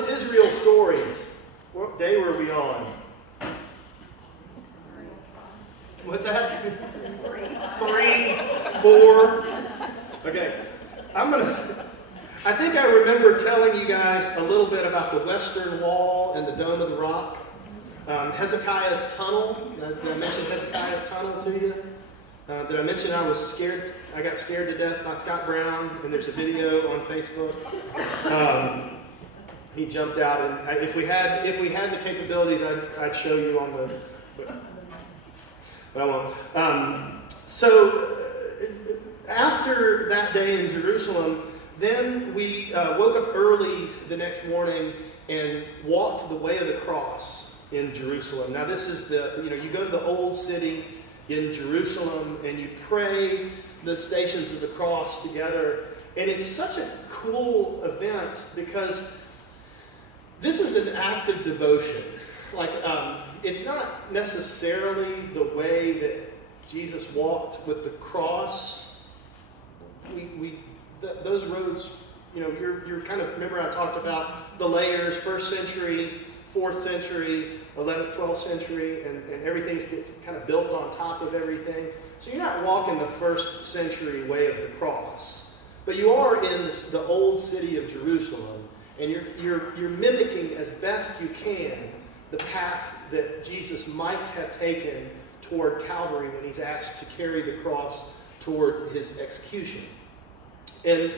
to Israel stories. What day were we on? What's that? 3, 4. Okay. I think I remember telling you guys a little bit about the Western Wall and the Dome of the Rock. Hezekiah's Tunnel. Did I mention Hezekiah's Tunnel to you? Did I mention I was scared? I got scared to death by Scott Brown, and there's a video on Facebook. He jumped out, and if we had the capabilities, I'd show you on the. But I won't. So after that day in Jerusalem, then we woke up early the next morning and walked the way of the cross in Jerusalem. Now this is you go to the old city in Jerusalem and you pray the Stations of the Cross together. And it's such a cool event because this is an act of devotion. It's not necessarily the way that Jesus walked with the cross. Those roads, you're kind of, remember I talked about the layers, 1st century, 4th century, 11th, 12th century, and everything gets kind of built on top of everything. So you're not walking the 1st century way of the cross, but you are in the old city of Jerusalem, and you're mimicking as best you can the path that Jesus might have taken toward Calvary when he's asked to carry the cross toward his execution. And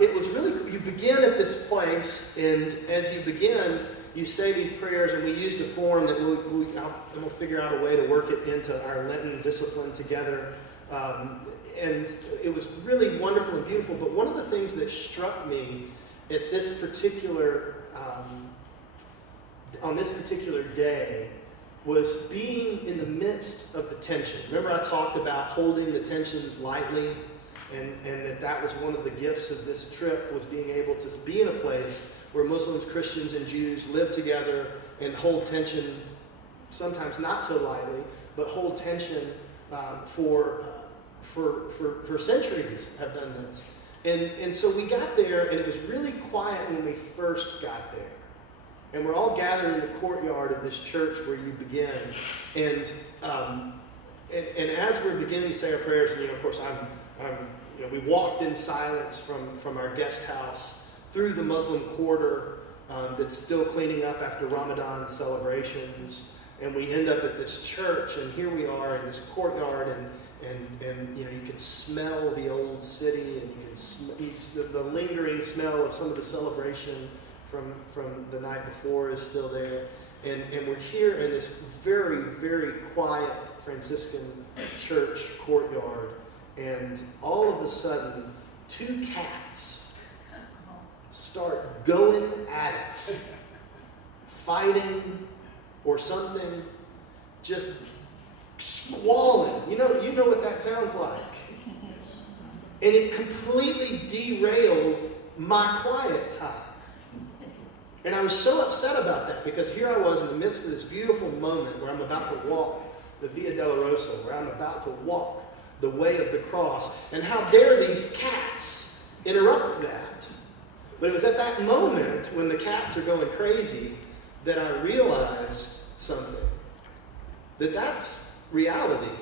it was really, you begin at this place, and as you begin, you say these prayers, and we used a form that we'll figure out a way to work it into our Lenten discipline together. And it was really wonderful and beautiful. But one of the things that struck me at this particular, on this particular day, was being in the midst of the tension. Remember I talked about holding the tensions lightly, and that was one of the gifts of this trip, was being able to be in a place where Muslims, Christians, and Jews live together and hold tension, sometimes not so lightly, but hold tension for centuries have done this. And so we got there, and it was really quiet when we first got there. And we're all gathered in the courtyard of this church where you begin. And as we're beginning to say our prayers, and of course we walked in silence from our guest house through the Muslim quarter that's still cleaning up after Ramadan celebrations, and we end up at this church, and here we are in this courtyard, and you can smell the old city, and you can the lingering smell of some of the celebration from the night before is still there, and we're here in this very, very quiet Franciscan church courtyard, and all of a sudden 2 cats start going at it, fighting or something, just squalling. You know what that sounds like. And it completely derailed my quiet time. And I was so upset about that, because here I was in the midst of this beautiful moment where I'm about to walk the Via Dolorosa, where I'm about to walk the way of the cross, and how dare these cats interrupt that. But it was at that moment when the cats are going crazy that I realized something. That's reality.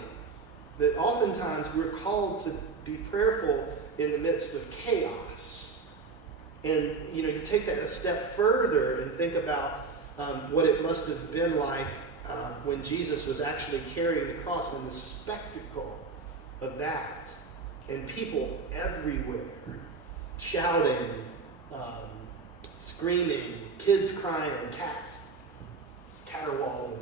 That oftentimes we're called to be prayerful in the midst of chaos. And you take that a step further and think about what it must have been like when Jesus was actually carrying the cross, and the spectacle of that. And people everywhere shouting, screaming, kids crying, cats caterwauling,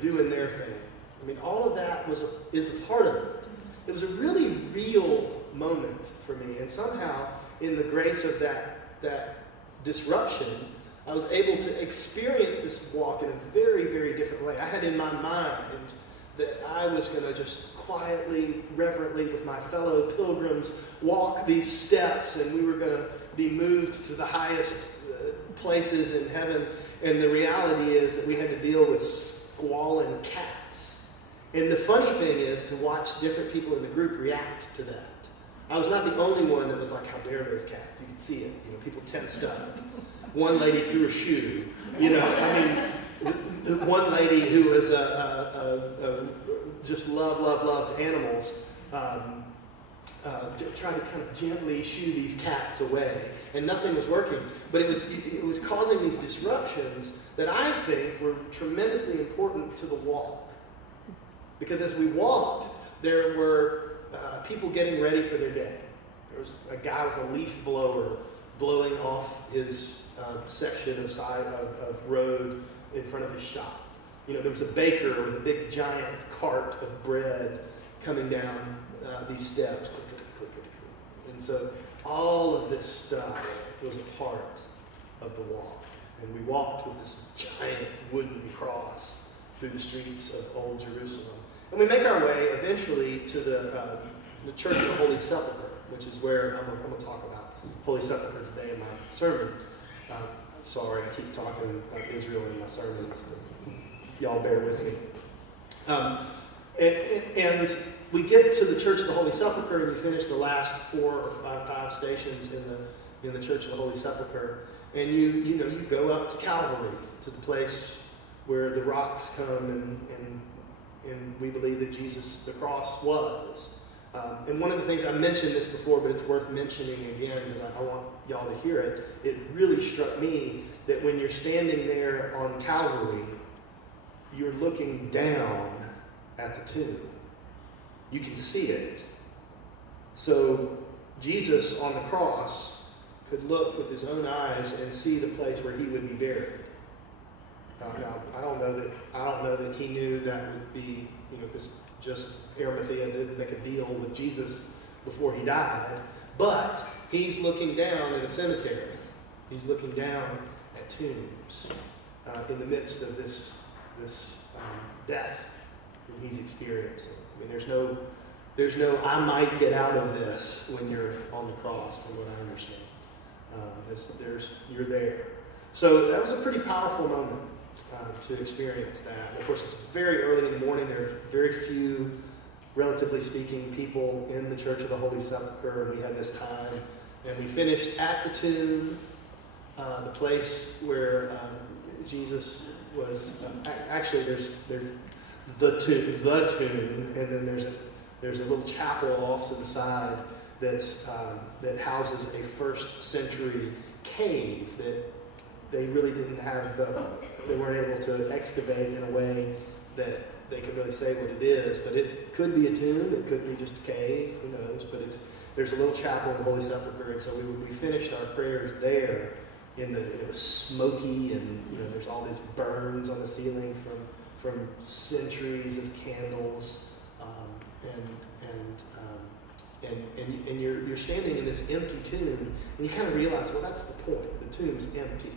doing their thing. I mean, all of that is a part of it. It was a really real moment for me, and somehow, in the grace of that disruption, I was able to experience this walk in a very, very different way. I had in my mind that I was going to just quietly, reverently, with my fellow pilgrims, walk these steps, and we were going to be moved to the highest places in heaven. And the reality is that we had to deal with squalling cats. And the funny thing is to watch different people in the group react to that. I was not the only one that was like, how dare those cats? You could see it. People tensed up. one lady threw a shoe. You know, I mean, one lady who was just love animals, tried to kind of gently shoo these cats away, and nothing was working. But it was causing these disruptions that I think were tremendously important to the walk. Because as we walked, there were people getting ready for their day. There was a guy with a leaf blower blowing off his section of road in front of his shop. You know, there was a baker with a big giant cart of bread coming down these steps. Click, click, click, click, click. And so all of this stuff was a part of the walk. And we walked with this giant wooden cross through the streets of Old Jerusalem. And we make our way eventually to the Church of the Holy Sepulchre, which is where I'm going to talk about Holy Sepulchre today in my sermon. Sorry, I keep talking about Israel in my sermons, but y'all bear with me. And we get to the Church of the Holy Sepulchre, and we finish the last 4 or 5 stations in the Church of the Holy Sepulchre, and you go up to Calvary, to the place where the rocks come, and we believe that Jesus, the cross, was. And one of the things, I mentioned this before, but it's worth mentioning again because I want y'all to hear it. It really struck me that when you're standing there on Calvary, you're looking down at the tomb. You can see it. So Jesus on the cross could look with his own eyes and see the place where he would be buried. Now, I don't know that he knew that would be, because just Arimathea didn't make a deal with Jesus before he died, but he's looking down in a cemetery. He's looking down at tombs in the midst of this death that he's experiencing. I mean, there's no I might get out of this when you're on the cross, from what I understand. You're there. So that was a pretty powerful moment to experience that. And of course, it's very early in the morning. There are very few, relatively speaking, people in the Church of the Holy Sepulchre, and we had this time. And we finished at the tomb, the place where Jesus was. Actually, there's the tomb, and then there's a little chapel off to the side that houses a first century cave that they really didn't have they weren't able to excavate in a way that they could really say what it is. But it could be a tomb, it could be just a cave, who knows? But there's a little chapel in the Holy Sepulchre, and so we finished our prayers there. It was smoky, and there's all these burns on the ceiling from centuries of candles, and you're standing in this empty tomb, and you kind of realize, well, that's the point. The tomb's empty.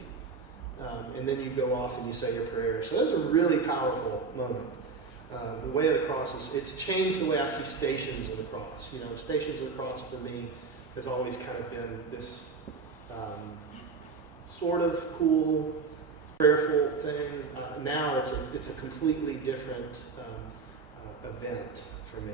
And then you go off and you say your prayers. So that was a really powerful moment. The way of the cross it's changed the way I see Stations of the Cross. Stations of the Cross for me has always kind of been this sort of cool, prayerful thing. Now it's a completely different event for me.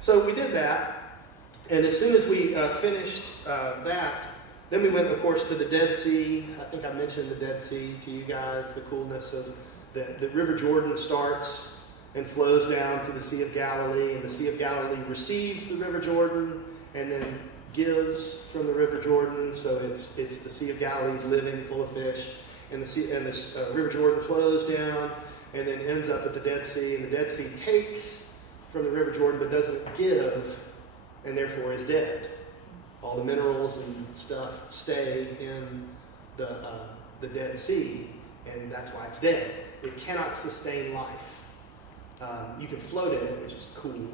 So we did that, and as soon as we finished that, then we went, of course, to the Dead Sea. I think I mentioned the Dead Sea to you guys, the coolness of the River Jordan starts and flows down to the Sea of Galilee, and the Sea of Galilee receives the River Jordan and then gives from the River Jordan. So it's the Sea of Galilee's living, full of fish, and the River Jordan flows down and then ends up at the Dead Sea, and the Dead Sea takes from the River Jordan but doesn't give, and therefore is dead. All the minerals and stuff stay in the Dead Sea, and that's why it's dead. It cannot sustain life. You can float in it, which is cool.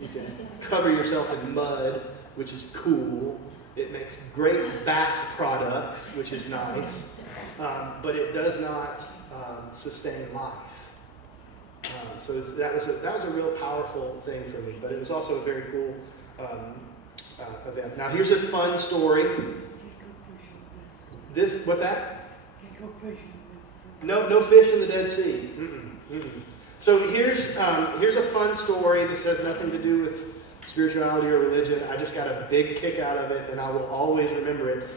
You can cover yourself in mud, which is cool. It makes great bath products, which is nice, but it does not sustain life. So that was a real powerful thing for me, but it was also a very cool event. Now here's a fun story. What's that? No fish in the Dead Sea. So here's a fun story. This has nothing to do with spirituality or religion. I just got a big kick out of it, and I will always remember it.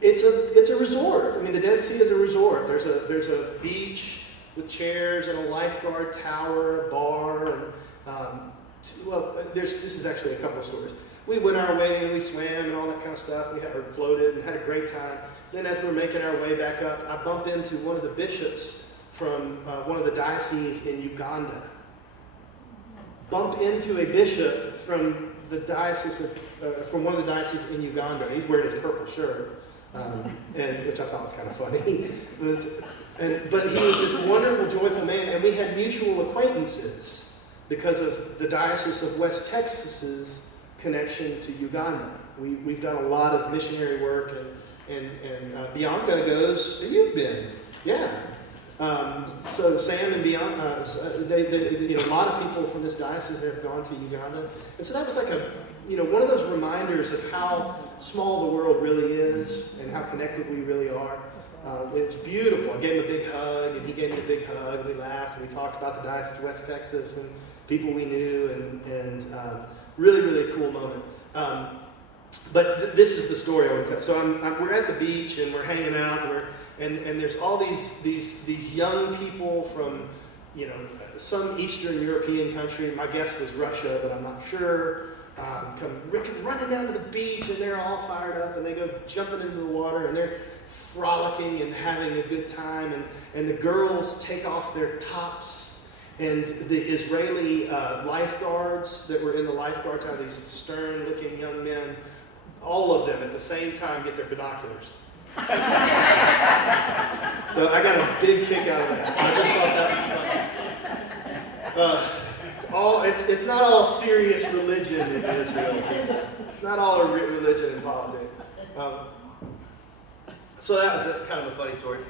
it's a resort. I mean, the Dead Sea is a resort. There's a beach with chairs and a lifeguard tower, a bar, and this is actually a couple of stories. We went our way and we swam and all that kind of stuff. We floated and had a great time. Then as we're making our way back up, I bumped into one of the bishops from one of the dioceses in Uganda. Bumped into a bishop from the diocese from one of the dioceses in Uganda. He's wearing his purple shirt, and which I thought was kind of funny. But he was this wonderful, joyful man, and we had mutual acquaintances because of the Diocese of West Texas's connection to Uganda. We've done a lot of missionary work, and Bianca goes, you've been, yeah. So Sam and Bianca, a lot of people from this diocese have gone to Uganda, and so that was like one of those reminders of how small the world really is and how connected we really are. It was beautiful. I gave him a big hug, and he gave me a big hug. We laughed, and we talked about the Diocese of West Texas and people we knew, and really, really cool moment. But this is the story I want to tell. So we're at the beach, and we're hanging out, and there's all these young people from some Eastern European country. My guess was Russia, but I'm not sure. Come running down to the beach, and they're all fired up, and they go jumping into the water, and they're frolicking and having a good time, and the girls take off their tops, and the Israeli lifeguards that were in the lifeguard tower, these stern-looking young men, all of them at the same time get their binoculars. So I got a big kick out of that. I just thought that was fun. It's not all serious religion in Israel. It's not all a religion in politics. So that was kind of a funny story.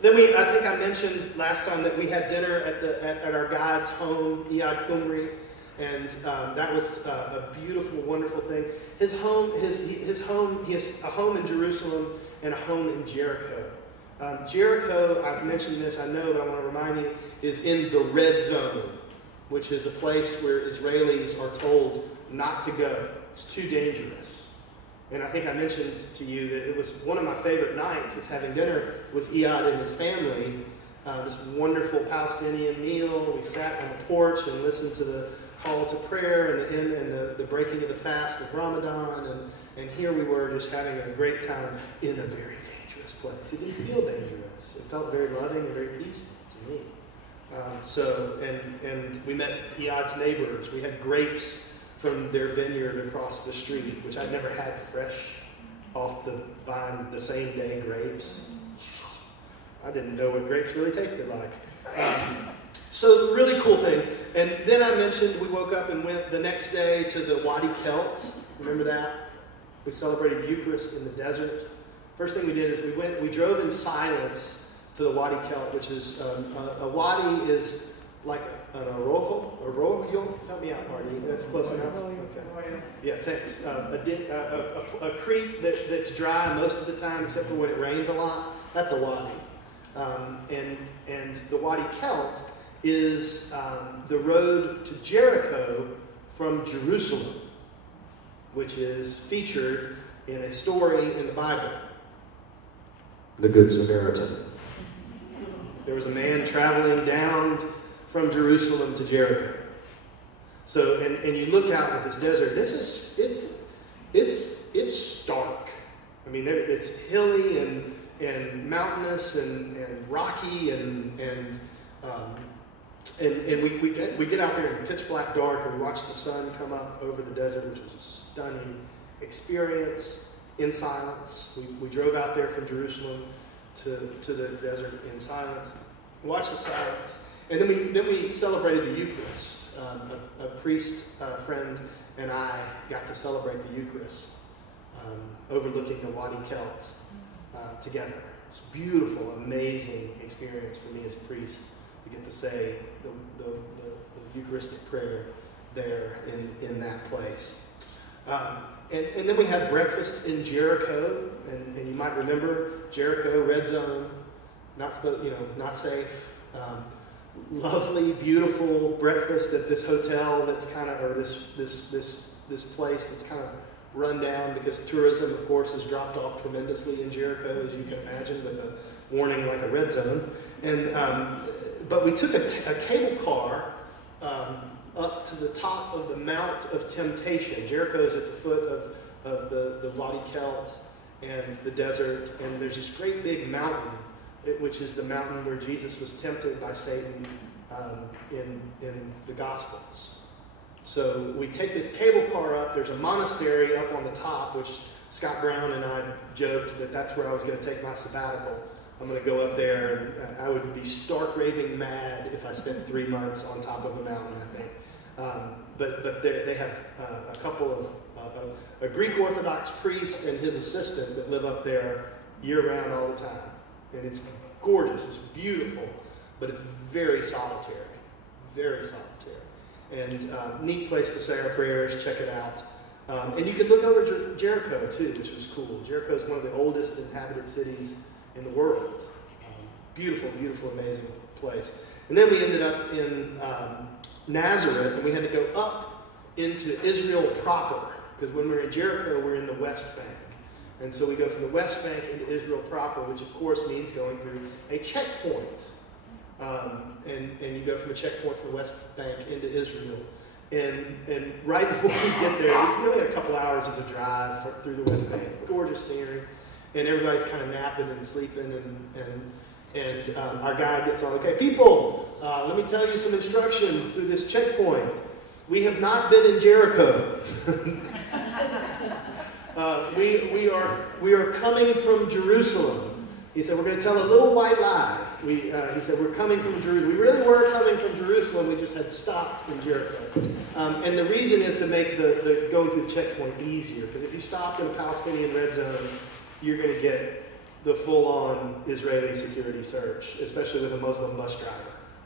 Then I think I mentioned last time that we had dinner at our guide's home, Iyad Kumri, and that was a beautiful, wonderful thing. His home, he has a home in Jerusalem and a home in Jericho. Jericho, I've mentioned this, I know, but I want to remind you, is in the red zone, which is a place where Israelis are told not to go. It's too dangerous. And I think I mentioned to you that it was one of my favorite nights was having dinner with Iyad and his family. This wonderful Palestinian meal. We sat on the porch and listened to the call to prayer and the breaking of the fast of Ramadan. And here we were just having a great time in a very dangerous place. It didn't feel dangerous. It felt very loving and very peaceful to me. And we met Iyad's neighbors. We had grapes from their vineyard across the street, which I'd never had fresh off the vine the same day grapes. I didn't know what grapes really tasted like. So really cool thing. And then I mentioned we woke up and went the next day to the Wadi Kelt. Remember that? We celebrated Eucharist in the desert. First thing we did is we drove in silence to the Wadi Kelt, which is a wadi is like an arroyo. Help me out, Marty. That's close enough. Okay. Yeah, thanks. A creek that's dry most of the time, except for when it rains a lot. That's a wadi. And the Wadi Kelt is the road to Jericho from Jerusalem, which is featured in a story in the Bible, the Good Samaritan. There was a man traveling down from Jerusalem to Jericho. So, and you look out at this desert. It's stark. I mean, it's hilly and mountainous and rocky and we get out there in pitch black dark and we watch the sun come up over the desert, which was a stunning experience in silence. We drove out there from Jerusalem to the desert in silence. Watched the silence. And then we celebrated the Eucharist. A priest friend and I got to celebrate the Eucharist overlooking the Wadi Kelt together. It's a beautiful, amazing experience for me as a priest to get to say the Eucharistic prayer there in that place. And then we had breakfast in Jericho, and you might remember Jericho, red zone, not safe. Lovely, beautiful breakfast at this hotel that's kind of, or this place that's kind of run down because tourism, of course, has dropped off tremendously in Jericho, as you can imagine, with a warning like a red zone. And but we took a cable car up to the top of the Mount of Temptation. Jericho is at the foot of the Wadi Kelt and the desert, and there's this great big mountain, which is the mountain where Jesus was tempted by Satan in the Gospels. So we take this cable car up. There's a monastery up on the top, which Scott Brown and I joked that that's where I was going to take my sabbatical. I'm going to go up there, and I would be stark raving mad if I spent 3 months on top of a mountain, I think. But they have a couple of a Greek Orthodox priest and his assistant that live up there year-round all the time. And it's gorgeous, it's beautiful, but it's very solitary, very solitary. And neat place to say our prayers, check it out. And you could look over Jericho too, which was cool. Jericho is one of the oldest inhabited cities in the world. Beautiful, beautiful, amazing place. And then we ended up in Nazareth, and we had to go up into Israel proper, because when we're in Jericho, we're in the West Bank. And so we go from the West Bank into Israel proper, which of course means going through a checkpoint. And you go from a checkpoint from the West Bank into Israel. And right before we get there, we had a couple hours of a drive through the West Bank. Gorgeous scenery. And everybody's kind of napping and sleeping. And our guide gets on, okay, people, let me tell you some instructions through this checkpoint. We have not been in Jericho. We are coming from Jerusalem. He said, we're going to tell a little white lie. He said, we're coming from Jerusalem. We really were coming from Jerusalem. We just had stopped in Jericho. And the reason is to make the going through the checkpoint easier. Because if you stop in a Palestinian red zone, you're going to get the full-on Israeli security search, especially with a Muslim bus driver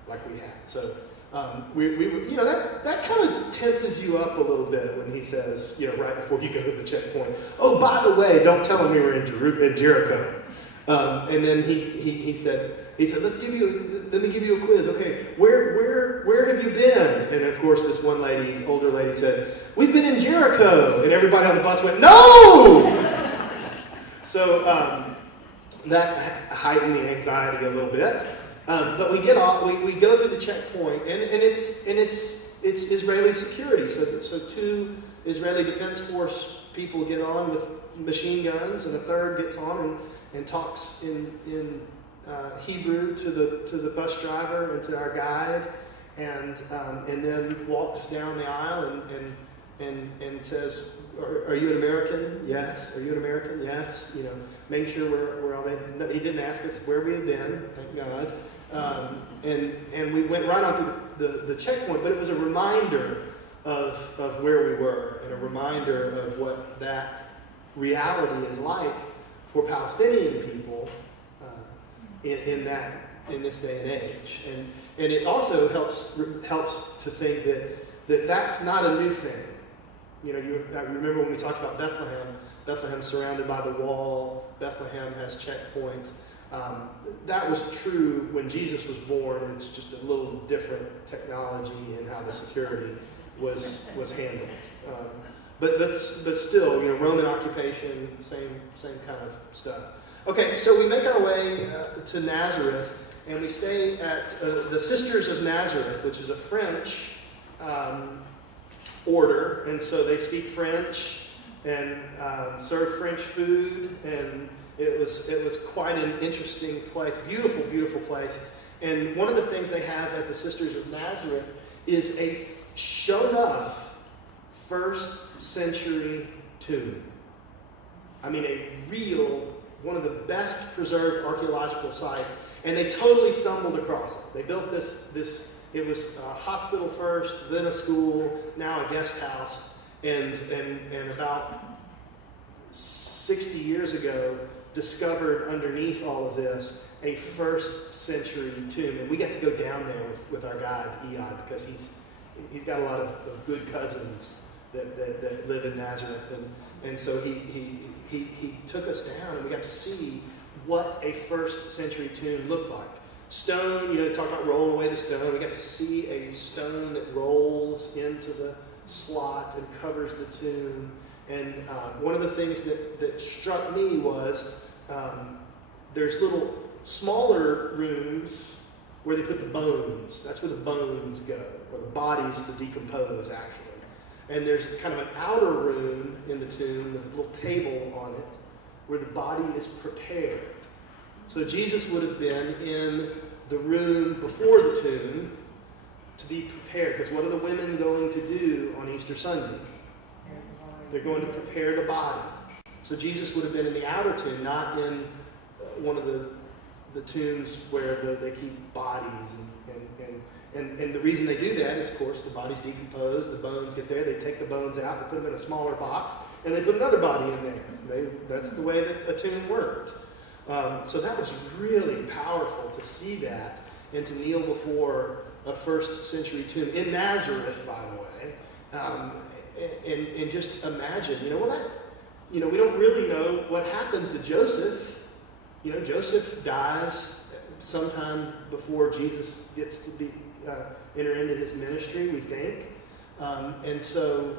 like we had. So that kind of tenses you up a little bit when he says, right before you go to the checkpoint, oh, by the way, don't tell him we were in Jericho. And then he said, let me give you a quiz. Okay, where have you been? And of course, this one lady, older lady, said, we've been in Jericho. And everybody on the bus went, no! So that heightened the anxiety a little bit. But we get off. We go through the checkpoint, and it's Israeli security. So 2 Israeli Defense Force people get on with machine guns, and a third gets on and talks in Hebrew to the bus driver and to our guide, and then walks down the aisle and says, "Are you an American? Yes. Are you an American? Yes." Making sure we're all there. No, he didn't ask us where we had been. Thank God. And we went right on to the checkpoint, but it was a reminder of where we were, and a reminder of what that reality is like for Palestinian people in this day and age. And it also helps to think that that's not a new thing. I remember when we talked about Bethlehem. Bethlehem's surrounded by the wall. Bethlehem has checkpoints. That was true when Jesus was born. It's just a little different technology in how the security was handled. But still, Roman occupation, same kind of stuff. Okay, so we make our way to Nazareth, and we stay at the Sisters of Nazareth, which is a French order, and so they speak French and serve French food, and it was quite an interesting place, beautiful, beautiful place. And one of the things they have at the Sisters of Nazareth is a show enough 1st century tomb. I mean, one of the best preserved archaeological sites, and they totally stumbled across it. They built this it was a hospital first, then a school, now a guest house, and about 60 years ago, discovered underneath all of this a 1st century tomb. And we got to go down there with our guide, Eyad, because he's got a lot of good cousins that live in Nazareth. And so he took us down, and we got to see what a 1st century tomb looked like. Stone, they talk about rolling away the stone. We got to see a stone that rolls into the slot and covers the tomb. And one of the things that struck me was there's little smaller rooms where they put the bones. That's where the bones go, or the bodies to decompose, actually. And there's kind of an outer room in the tomb with a little table on it where the body is prepared. So Jesus would have been in the room before the tomb to be prepared. Because what are the women going to do on Easter Sunday? They're going to prepare the body. So Jesus would have been in the outer tomb, not in one of the tombs where they keep bodies. And the reason they do that is, of course, the body's decomposed, the bones get there, they take the bones out, they put them in a smaller box, and they put another body in there. That's the way that a tomb worked. So that was really powerful to see that and to kneel before a first century tomb in Nazareth, by the way. And just imagine, we don't really know what happened to Joseph. Joseph dies sometime before Jesus gets to be enter into his ministry, we think. And so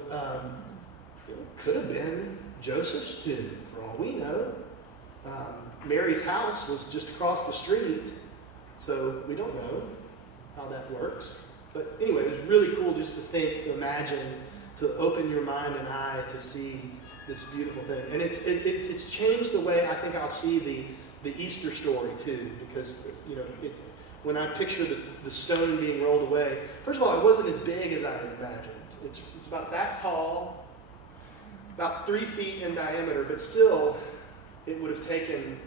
it could have been Joseph's tomb, for all we know. Mary's house was just across the street, so we don't know how that works. But anyway, it was really cool just to think, to imagine, to open your mind and eye to see this beautiful thing. And it's changed the way I think I'll see the Easter story too, because when I picture the stone being rolled away, first of all, it wasn't as big as I had imagined. It's about that tall, about 3 feet in diameter, but still, it would have taken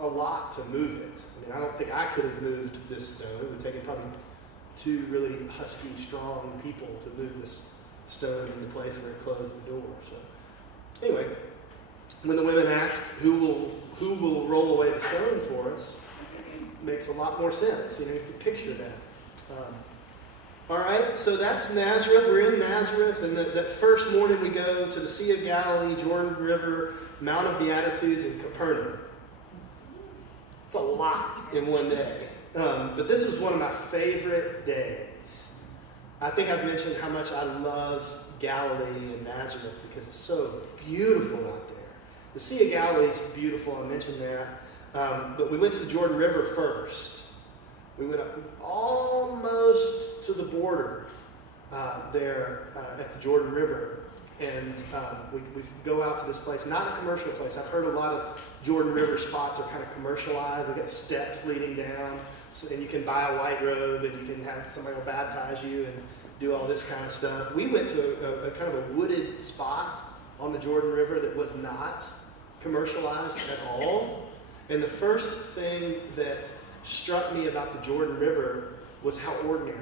a lot to move it. I don't think I could have moved this stone. It would have taken probably 2 really husky, strong people to move this stone in the place where it closed the door. So anyway, when the women ask who will roll away the stone for us, it makes a lot more sense. You can picture that. All right, so that's Nazareth. We're in Nazareth, and that first morning we go to the Sea of Galilee, Jordan River, Mount of Beatitudes, and Capernaum. It's a lot in one day. But this is one of my favorite days. I think I've mentioned how much I love Galilee and Nazareth because it's so beautiful out there. The Sea of Galilee is beautiful, I mentioned that. But we went to the Jordan River first. We went up almost to the border there at the Jordan River. And we go out to this place, not a commercial place. I've heard a lot of Jordan River spots are kind of commercialized. They got steps leading down, and you can buy a white robe, and you can have somebody will baptize you and do all this kind of stuff. We went to a kind of a wooded spot on the Jordan River that was not commercialized at all. And the first thing that struck me about the Jordan River was how ordinary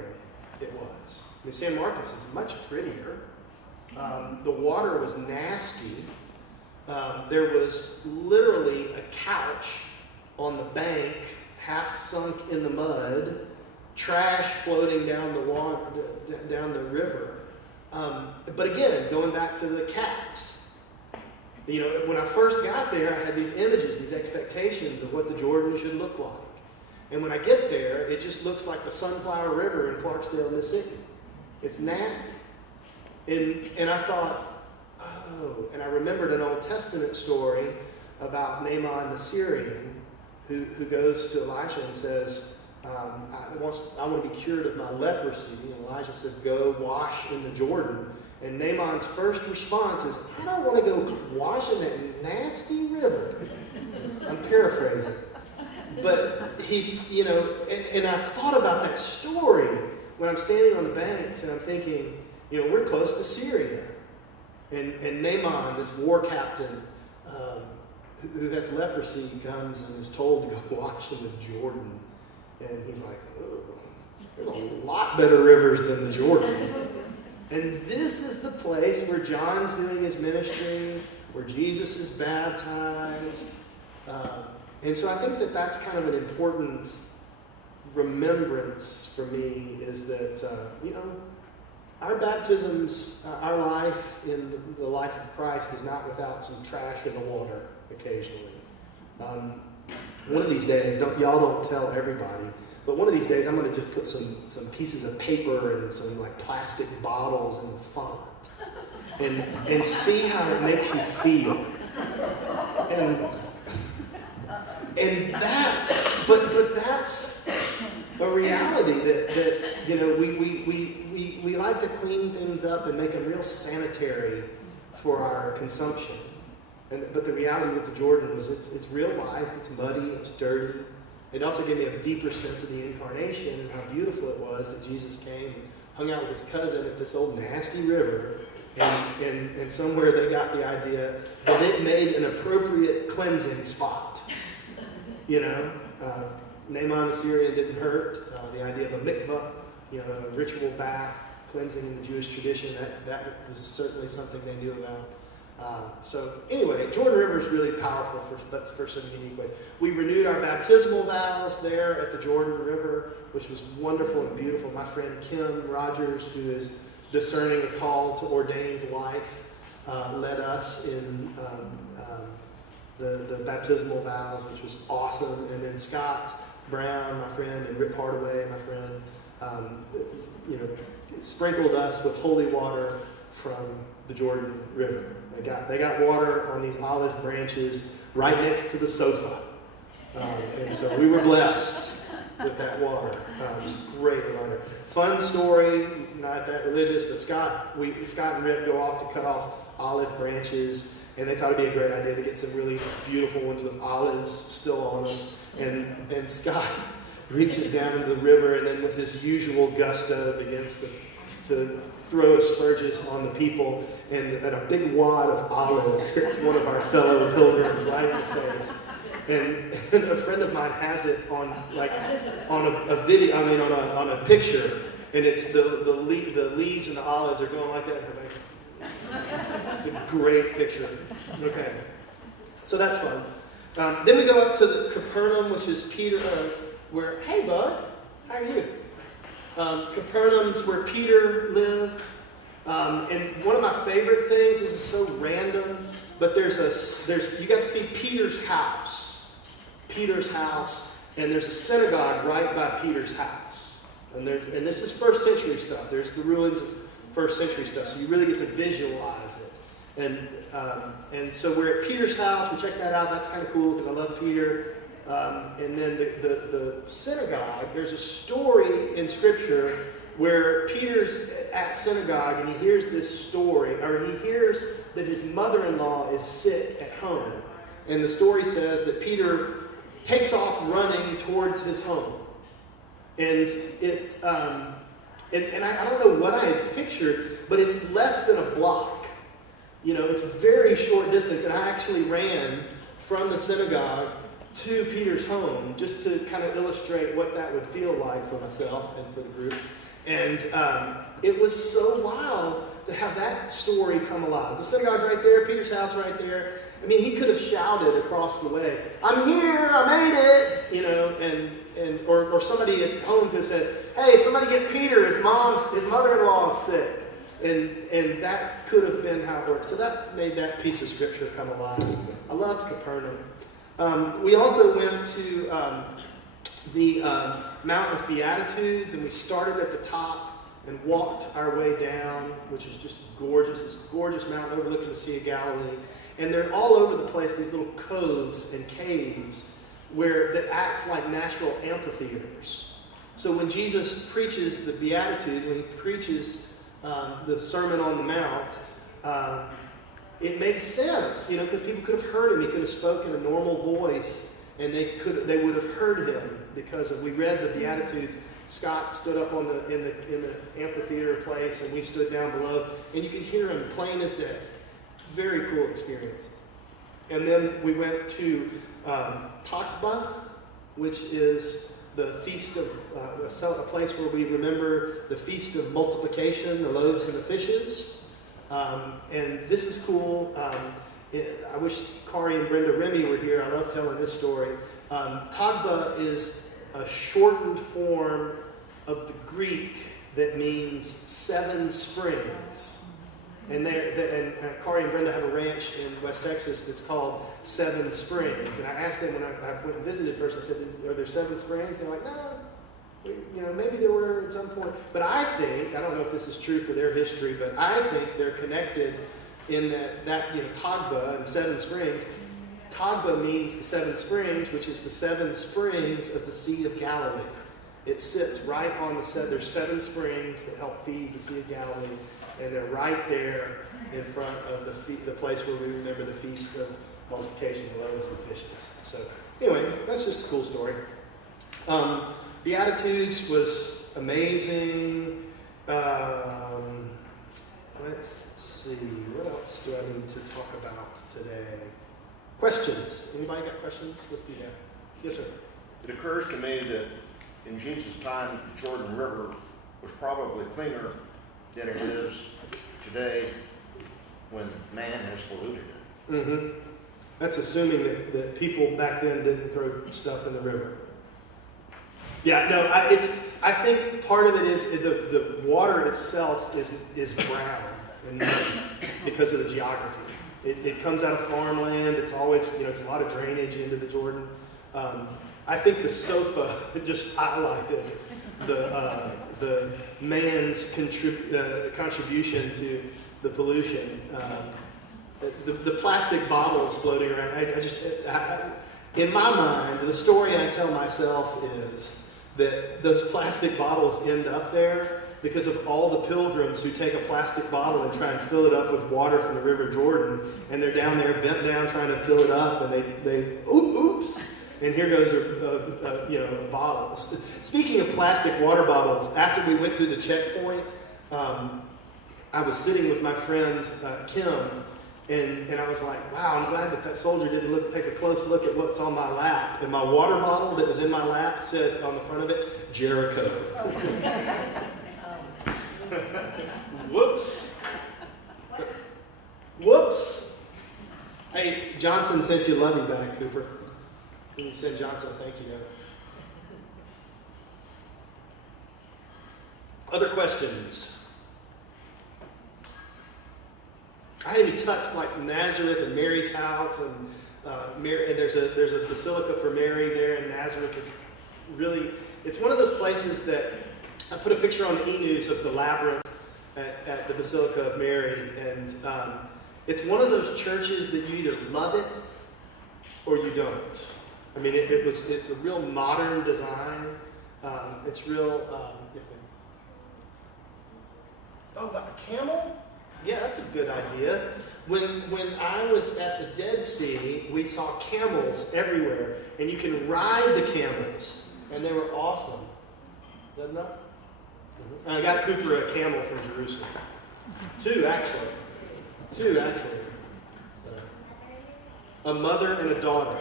it was. San Marcos is much prettier. The water was nasty. There was literally a couch on the bank, half sunk in the mud, trash floating down the river. But again, going back to the cats, when I first got there, I had these images, these expectations of what the Jordan should look like. And when I get there, it just looks like the Sunflower River in Clarksdale, Mississippi. It's nasty. And I thought, and I remembered an Old Testament story about Naaman the Syrian who goes to Elisha and says, I want to be cured of my leprosy. And Elijah says, go wash in the Jordan. And Naaman's first response is, I don't want to go wash in that nasty river. I'm paraphrasing. But he's, and I thought about that story when I'm standing on the banks and I'm thinking, we're close to Syria. And Naaman, this war captain who has leprosy, comes and is told to go wash in the Jordan. And he's like, there's a lot better rivers than the Jordan. And this is the place where John's doing his ministry, where Jesus is baptized. And so I think that that's kind of an important remembrance for me, is that, our baptisms, our life in the life of Christ is not without some trash in the water occasionally. One of these days, y'all don't tell everybody, but one of these days I'm going to just put some pieces of paper and some plastic bottles in the font. and see how it makes you feel. And that's a reality that you know, we like to clean things up and make them real sanitary for our consumption. But the reality with the Jordan was it's real life, it's muddy, it's dirty. It also gave me a deeper sense of the incarnation and how beautiful it was that Jesus came and hung out with his cousin at this old nasty river. And somewhere they got the idea that it made an appropriate cleansing spot. You know, Naaman the Syrian didn't hurt. The idea of a mikvah, you know, a ritual bath, cleansing in the Jewish tradition, that was certainly something they knew about. So anyway, Jordan River is really powerful for some unique ways. We renewed our baptismal vows there at the Jordan River, which was wonderful and beautiful. My friend Kim Rogers, who is discerning a call to ordained life, led us in the baptismal vows, which was awesome. And then Scott Brown, my friend, and Rip Hardaway, my friend, you know, sprinkled us with holy water from the Jordan River. They got water on these olive branches right next to the sofa. And so we were blessed with that water. It was great water. Fun story, not that religious, but Scott and Rip go off to cut off olive branches, and they thought it'd be a great idea to get some really beautiful ones with olives still on them. And Scott reaches down into the river, and then with his usual gusto begins to throw asperges on the people, and a big wad of olives hits one of our fellow pilgrims right in the face. And a friend of mine has it on a video, on a picture, and it's the leaves and the olives are going like that. It's a great picture. Okay, so that's fun. Then we go up to the Capernaum, which is Peter, hey bud, how are you? Capernaum's where Peter lived. And one of my favorite things, this is so random, but you got to see Peter's house. And there's a synagogue right by Peter's house. And this is first century stuff. There's the ruins of first century stuff, so you really get to visualize it. And so we're at Peter's house. We check that out. That's kind of cool because I love Peter. And then the synagogue, there's a story in Scripture where Peter's at synagogue and he hears this story, or he hears that his mother-in-law is sick at home. And the story says that Peter takes off running towards his home. And I don't know what I had pictured, but it's less than a block. You know, it's a very short distance. And I actually ran from the synagogue to Peter's home just to kind of illustrate what that would feel like for myself and for the group. And it was so wild to have that story come alive. The synagogue's right there, Peter's house right there. I mean, he could have shouted across the way, "I'm here, I made it!" You know, or somebody at home could have said, "Hey, somebody get Peter, his mother-in-law is sick." And that could have been how it worked. So that made that piece of Scripture come alive. I loved Capernaum. We also went to the Mount of Beatitudes, and we started at the top and walked our way down, which is just gorgeous. This gorgeous mountain overlooking the Sea of Galilee. And they're all over the place, these little coves and caves that act like natural amphitheaters. So when Jesus preaches the Beatitudes, when he preaches the Sermon on the Mount, it makes sense, you know, because people could have heard him. He could have spoken a normal voice, and they would have heard him because we read the Beatitudes. Scott stood up in the amphitheater place, and we stood down below, and you could hear him plain as day. Very cool experience. And then we went to Takba, which is the feast of a place where we remember the feast of multiplication, the loaves and the fishes. And this is cool. I wish Kari and Brenda Remy were here. I love telling this story. Takba is a shortened form of the Greek that means 7 springs. And Kari and Brenda have a ranch in West Texas that's called 7 Springs. And I asked them when I went and visited first, I said, "Are there 7 springs?" They're like, "No, Maybe there were at some point. But I think, I don't know if this is true for their history, but I think they're connected in that Tagba and Seven Springs. Tagba means the seven springs, which is the seven springs of the Sea of Galilee. It sits right on there's seven springs that help feed the Sea of Galilee, and they're right there in front of the place where we remember the Feast of Multiplication, the loaves and fishes. So anyway, that's just a cool story. Beatitudes was amazing. Let's see, what else do I need to talk about today? Questions? Anybody got questions? Let's do that. Yes, sir. It occurs to me that in Jesus' time, the Jordan River was probably cleaner than it is today when man has polluted it. Mm-hmm. That's assuming that people back then didn't throw stuff in the river. Yeah, no, I think part of it is the water itself is brown and muddy because of the geography. It comes out of farmland. It's always, it's a lot of drainage into the Jordan. I think the sofa just highlighted the man's contribution to the pollution. The plastic bottles floating around. In my mind, the story I tell myself is that those plastic bottles end up there because of all the pilgrims who take a plastic bottle and try and fill it up with water from the River Jordan, and they're down there bent down trying to fill it up, and they oops, and here goes a bottle. Speaking of plastic water bottles, after we went through the checkpoint, I was sitting with my friend Kim, and I was like, wow, I'm glad that soldier didn't take a close look at what's on my lap. And my water bottle that was in my lap said on the front of it, Jericho. Whoops. Whoops. Hey, Johnson sent you love you back, Cooper. You can send Johnson a thank you note. Other questions? I didn't even touch Nazareth and Mary's house, and there's a basilica for Mary there in Nazareth. It's one of those places that I put a picture on the e-news of the labyrinth at the Basilica of Mary, and it's one of those churches that you either love it or you don't. I mean, it's a real modern design. It's real. About the camel? Yeah, that's a good idea. When I was at the Dead Sea, we saw camels everywhere, and you can ride the camels, and they were awesome. Is that enough? Mm-hmm. I got Cooper a camel from Jerusalem. Two, actually. So, a mother and a daughter.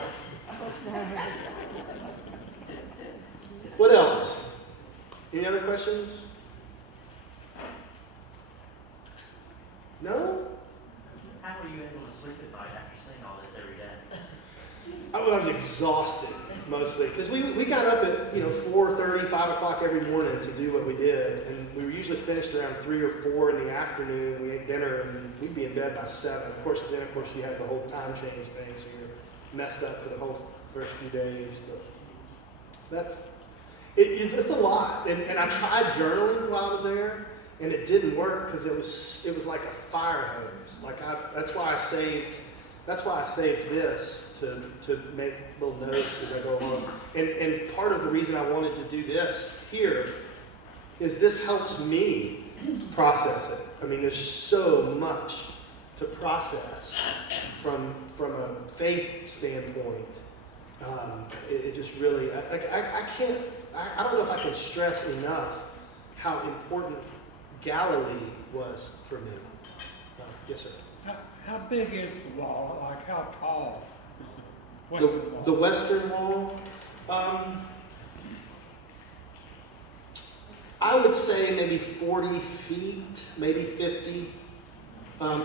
What else? Any other questions? No? How were you able to sleep at night after seeing all this every day? I was exhausted, mostly, because we got up at 4:30, 5 o'clock every morning to do what we did, and we were usually finished around 3 or 4 in the afternoon. We ate dinner, and we'd be in bed by 7. Of course, you had the whole time change thing, so you're messed up for the whole first few days. But it's a lot, and I tried journaling while I was there. And it didn't work because it was like a fire hose. That's why I saved this to make little notes as I go along. And part of the reason I wanted to do this here is this helps me process it. I mean, there's so much to process from a faith standpoint. It just really I don't know if I can stress enough how important Galilee was for me. Yes, sir. How big is the wall? Like how tall is the western wall? The western wall? I would say maybe 40 feet, maybe 50.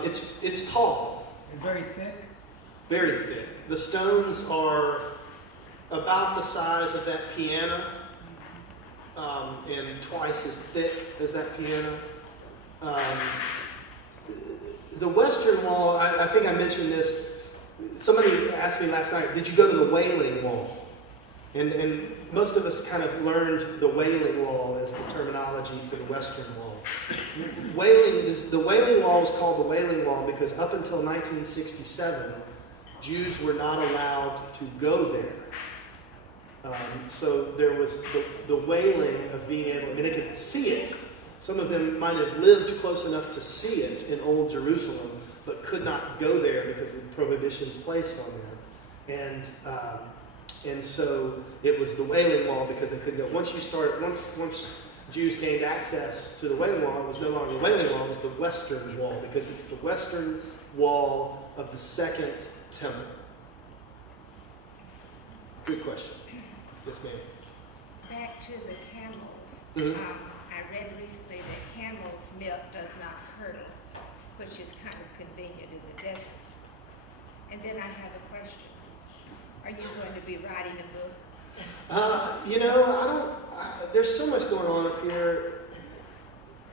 It's tall. And very thick? Very thick. The stones are about the size of that piano. And twice as thick as that piano. The western wall, I think I mentioned this. Somebody asked me last night, did you go to the Wailing Wall? And most of us kind of learned the Wailing Wall as the terminology for the Western Wall. The Wailing Wall was called the Wailing Wall because up until 1967, Jews were not allowed to go there. So there was the wailing of being able, I mean, they could see it. Some of them might have lived close enough to see it in Old Jerusalem, but could not go there because of the prohibitions placed on them. And so it was the Wailing Wall because they couldn't go. Once Jews gained access to the Wailing Wall, it was no longer the Wailing Wall, it was the Western Wall because it's the Western Wall of the Second Temple. Good question. Yes, ma'am. Back to the camels. Mhm. I read recently that camel's milk does not curdle, which is kind of convenient in the desert. And then I have a question. Are you going to be writing a book? There's so much going on up here.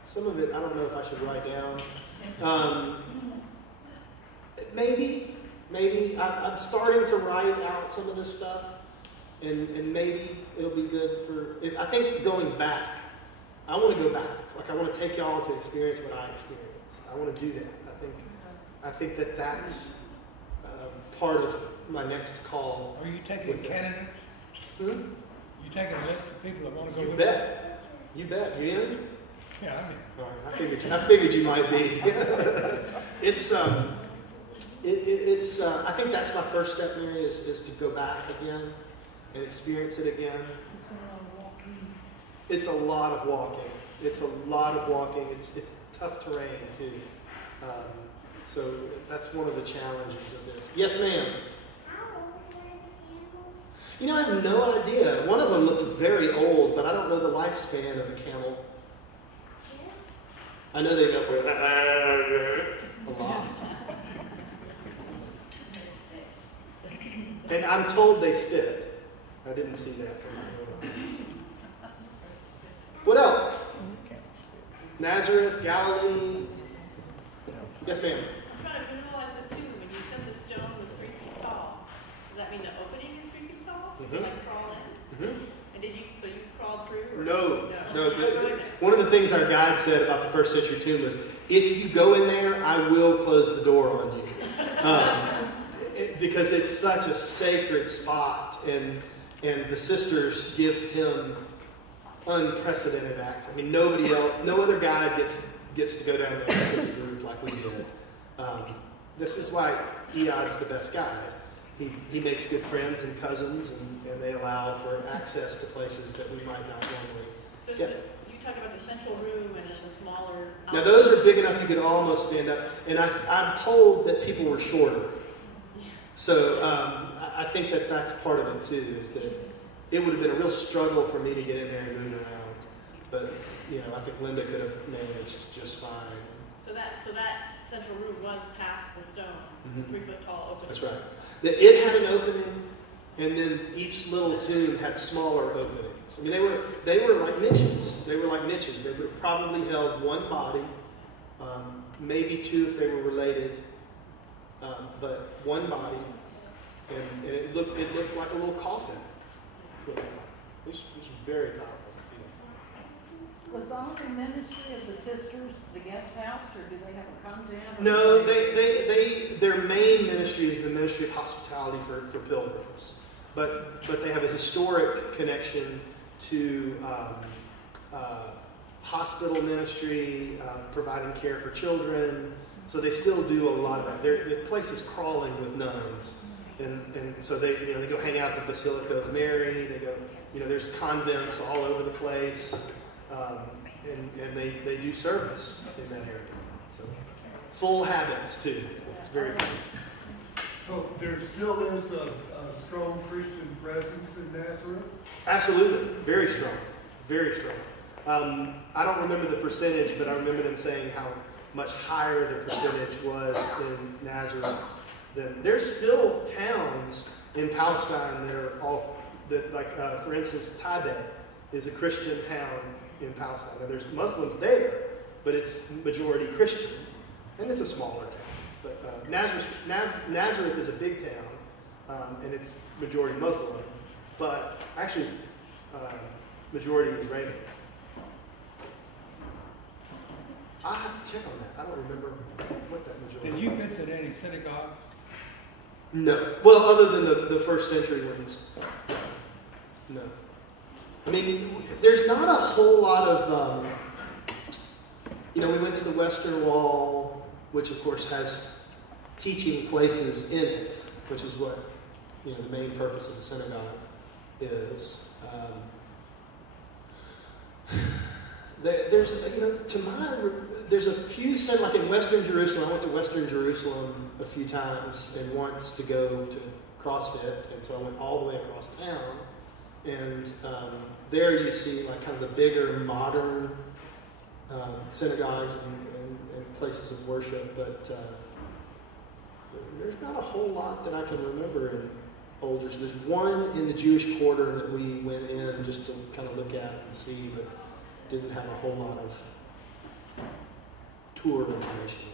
Some of it, I don't know if I should write down. Maybe. I'm starting to write out some of this stuff. And maybe it'll be good I think going back, I want to go back. Like I want to take y'all to experience what I experienced. I want to do that. I think that's part of my next call. Are you taking with this. candidates? Hmm? You taking a list of people that want to go You with bet. You bet. You in? Yeah, I'm in. All right. I figured you might be. I think that's my first step, Mary, is to go back again and experience it again. It's a lot of walking. It's tough terrain too. So that's one of the challenges of this. Yes, ma'am. I have no idea. One of them looked very old, but I don't know the lifespan of a camel. I know they go a lot. And I'm told they spit. I didn't see that from my own eyes. What else? Nazareth, Galilee. Yes, ma'am. I'm trying to visualize the tomb. When you said the stone was 3 feet tall, does that mean the opening is 3 feet tall? Did you like crawl in? Mm-hmm. And so you crawled through? Or? No. No. One of the things our guide said about the first century tomb was, if you go in there, I will close the door on you. Because it's such a sacred spot, and the sisters give him unprecedented access. I mean, no other guide gets to go down there with a group like we did. This is why Eod's the best guide. He makes good friends and cousins, and they allow for access to places that we might not normally. So Yeah. you talked about the central room and then the smaller. Now those are big enough you could almost stand up, and I'm told that people were shorter. So I think that's part of it too, is that it would have been a real struggle for me to get in there and move around. But I think Linda could have managed just fine. So that central room was past the stone, Mhm. 3 foot tall opening. That's right. It had an opening, and then each little tomb had smaller openings. I mean, they were like niches. They would have probably held one body, maybe two if they were related, but one body, and it looked like a little coffin. It was very powerful. Was the only ministry of the sisters the guest house, or do they have a convent? No, their main ministry is the ministry of hospitality for pilgrims, but they have a historic connection to hospital ministry, providing care for children. So they still do a lot of that. The place is crawling with nuns, and so they go hang out at the Basilica of Mary. They go, there's convents all over the place. And they do service in that area. So full habits too. It's very cool. So there still is a strong Christian presence in Nazareth? Absolutely. Very strong. Very strong. I don't remember the percentage, but I remember them saying how much higher the percentage was in Nazareth. There's still towns in Palestine that are for instance, Tibet is a Christian town in Palestine. Now, there's Muslims there, but it's majority Christian, and it's a smaller town. But Nazareth is a big town, and it's majority Muslim. but actually, majority Israeli. I have to check on that. I don't remember what that majority. Did you visit any synagogues? No. Well, other than the first century ones. No. I mean, there's not a whole lot of, we went to the Western Wall, which of course has teaching places in it, which is what, the main purpose of the synagogue is. There's a few, like in Western Jerusalem, I went to Western Jerusalem a few times and once to go to CrossFit, and so I went all the way across town. And there you see like kind of the bigger modern synagogues and places of worship, but there's not a whole lot that I can remember in Old Jerusalem. There's one in the Jewish quarter that we went in just to kind of look at and see, but didn't have a whole lot of tour information.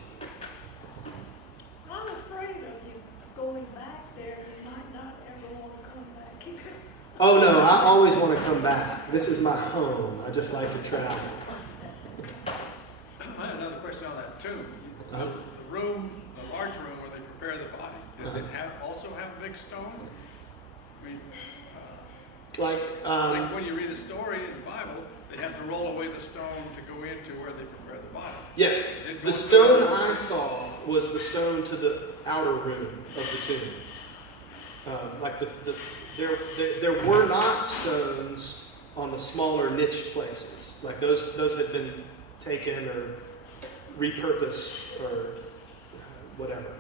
I'm afraid of you going back there, you might not ever want to come back. Oh no, I always want to come back. This is my home. I just like to travel. I have another question on that too. Uh-huh. The room, the large room where they prepare the body, does it also have a big stone? I mean, like when you read the story in the Bible, they have to roll away the stone to go into where they prepare the body. Yes, the stone I saw was the stone to the outer room of the tomb. There were not stones on the smaller niche places. Like those had been taken or repurposed or whatever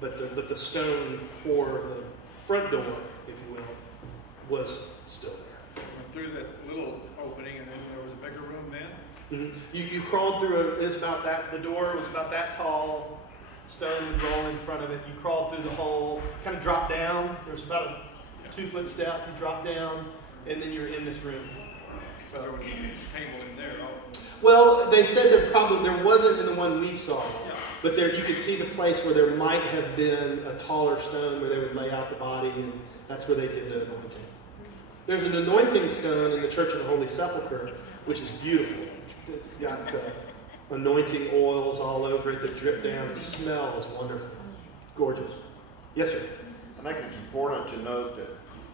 but the stone for the front door, if you will, was still there. Went through that little opening, and then there was a bigger room then? Mm-hmm. You crawled through it's about that. The door was about that tall. Stone would roll in front of it. You crawled through the hole, kind of dropped down. There's about a 2-foot step. You drop down, and then you're in this room. So there was a table in there. Well, they said that probably there wasn't in the one we saw, but there you could see the place where there might have been a taller stone where they would lay out the body, and that's where they did the anointing. There's an anointing stone in the Church of the Holy Sepulchre, which is beautiful. It's got anointing oils all over it that drip down. It smells wonderful. Gorgeous. Yes, sir? I think it's important to note that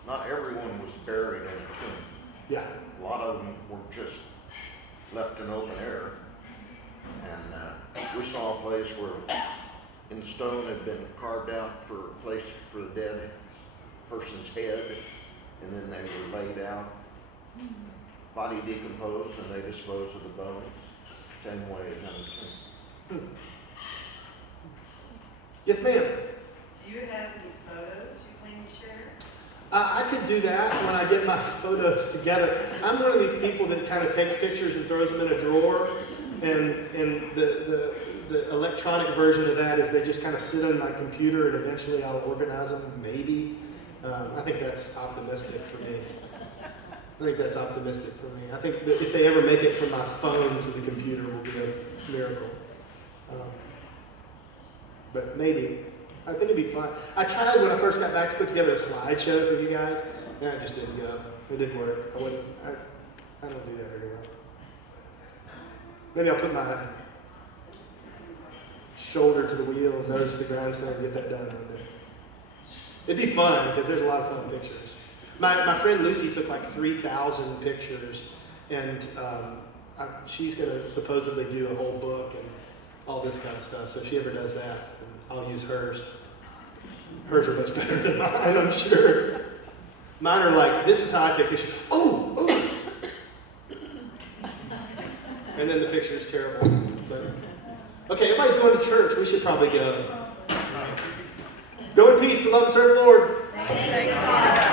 not everyone was buried in a tomb. Yeah. A lot of them were just left in open air. And we saw a place where in stone had been carved out for a place for the dead person's head, and then they were laid out, body decomposed, and they disposed of the bones. Same way as in the tomb. Yes, ma'am? Do you have any photos you plan to share? I could do that when I get my photos together. I'm one of these people that kind of takes pictures and throws them in a drawer, and the electronic version of that is they just kind of sit on my computer and eventually I'll organize them, maybe. I think that's optimistic for me. I think that if they ever make it from my phone to the computer, it will be a miracle. But maybe. I think it'd be fun. I tried when I first got back to put together a slideshow for you guys, and it just didn't go. It didn't work. I don't do that very well. Maybe I'll put my shoulder to the wheel and nose to the grindstone and get that done. It'd be fun because there's a lot of fun pictures. My friend Lucy took like 3,000 pictures, and she's going to supposedly do a whole book and all this kind of stuff. So if she ever does that, I'll use hers. Hers are much better than mine, I'm sure. Mine are like, this is how I take pictures. Oh! And then the picture is terrible. But, okay, everybody's going to church. We should probably go. Go in peace to love and serve the Lord. Thanks, God.